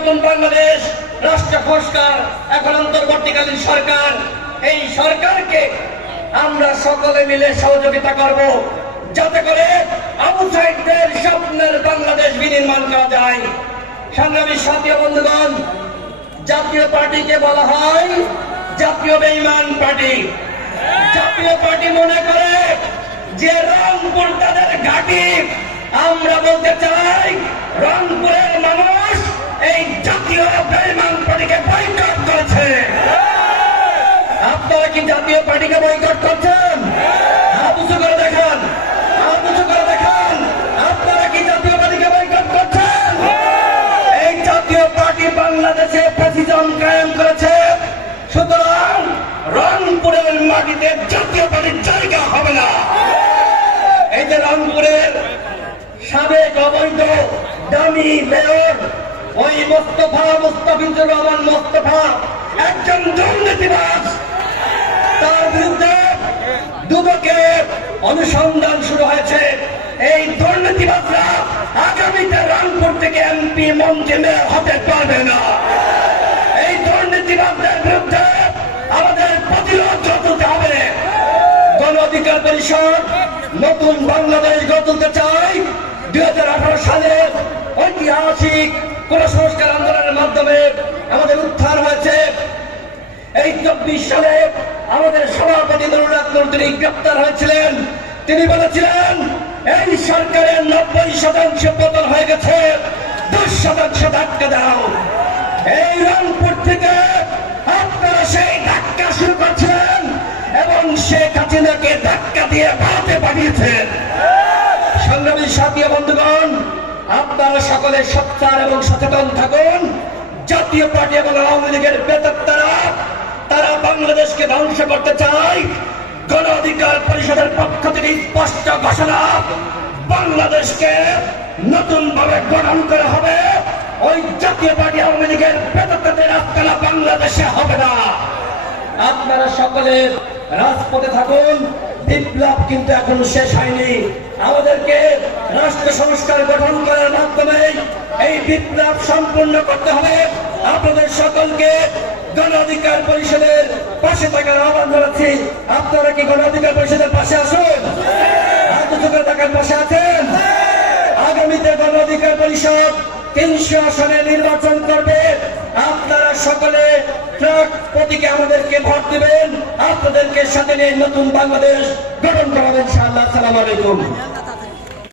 নতুন বাংলাদেশ রাষ্ট্র সংস্কার এখন অন্তর্বর্তীকালীন সরকার, এই সরকারকে আমরা সকলে মিলে সহযোগিতা করব যাতে করে আবু সাঈদের স্বপ্নের বাংলাদেশ বিনির্মাণ করা যায়। সংগ্রামী সাথী বন্ধুগণ, জাতীয় পার্টিকে বলা হয় জাতীয় বেঈমান পার্টি। জাতীয় পার্টি মনে করে যে রংপুর তাদের ঘাঁটি। আমরা বলতে চাই রংপুরের মানুষ এই জাতীয় বেঈমান পার্টিকে বয়কট করেছে। আপনারা কি জাতীয় পার্টিকে বয়কট করছেন? হাত উঁচু করে দেখান, হাত উঁচু করে দেখান। আপনারা কি জাতীয় পার্টিকে বয়কট করছেন? এই জাতীয় পার্টি বাংলাদেশে ফ্যাসিজম কায়েম করেছে, সুতরাং রংপুরের মাটিতে জাতীয় পার্টির জায়গা হবে না। এই যে রংপুরের সাবেক অবৈধ দামি মেয়র ওই মুস্তাফিজুর রহমান মোস্তফা একজন দুর্নীতিবাজ, তার বিরুদ্ধে দুদকে অনুসন্ধান শুরু হয়েছে। এই দুর্নীতিবাজরা আগামীতে রংপুর থেকে এমপি মন্ত্রী হতে পারবে না। এই দুর্নীতিবাজদের বিরুদ্ধে আমাদের প্রতিরোধ করতে হবে। গণ অধিকার পরিষদ নতুন বাংলাদেশ গড়ে তুলতে চাই। 2018 সালে ঐতিহাসিক কোন সংস্কার আন্দোলনের মাধ্যমে আমাদের উত্থান হয়েছে। এই 24 সালে আমাদের সভাপতি নুরুল তিনি গ্রেপ্তার হয়েছিলেন। তিনি বলেছিলেন এই সরকারের 90% পতন হয়ে গেছে, 10% ধাক্কা দাও। এই রংপুর থেকে আপনারা সেই ধাক্কা শুরু করছেন এবং শেখ হাসিনাকে ধাক্কা দিয়ে ভারতে পাঠিয়েছেন। সংগ্রামী সাথী বন্ধুগণ, আপনারা সকলে সোচ্চার এবং সচেতন থাকুন। জাতীয় পার্টি এবং আওয়ামী লীগের বেতত্তারা তারা বাংলাদেশকে ধ্বংস করতে চায়। গণ অধিকার পরিষদের পক্ষ থেকে স্পষ্ট ঘোষণা, বাংলাদেশকে নতুন ভাবে গঠন করা হবে। ওই জাতীয় পার্টি আওয়ামী লীগের বেতত্তাদের আস্তানা বাংলাদেশে হবে না। আপনারা সকলে রাজপথে থাকুন। বিপ্লব কিন্তু এখন শেষ হয়নি। আমাদেরকে রাষ্ট্র সংস্কার গঠন করার মাধ্যমে এই বিপ্লব সম্পূর্ণ করতে হবে। আপনাদের সকলকে গণ অধিকার পরিষদের পাশে থাকার আহ্বান জানাচ্ছি। আপনারা কি গণ অধিকার পরিষদের পাশে আসুন? থাকার পাশে আছেন? আগামীতে গণ অধিকার পরিষদ 300 আসনে নির্বাচন করবে। আপনারা সকলে ট্রাক প্রতীকে আমাদেরকে ভোট দিবেন। আপনাদেরকে সাথে নিয়ে নতুন বাংলাদেশ গঠন করাবেন ইনশাআল্লাহ। আসসালামু আলাইকুম।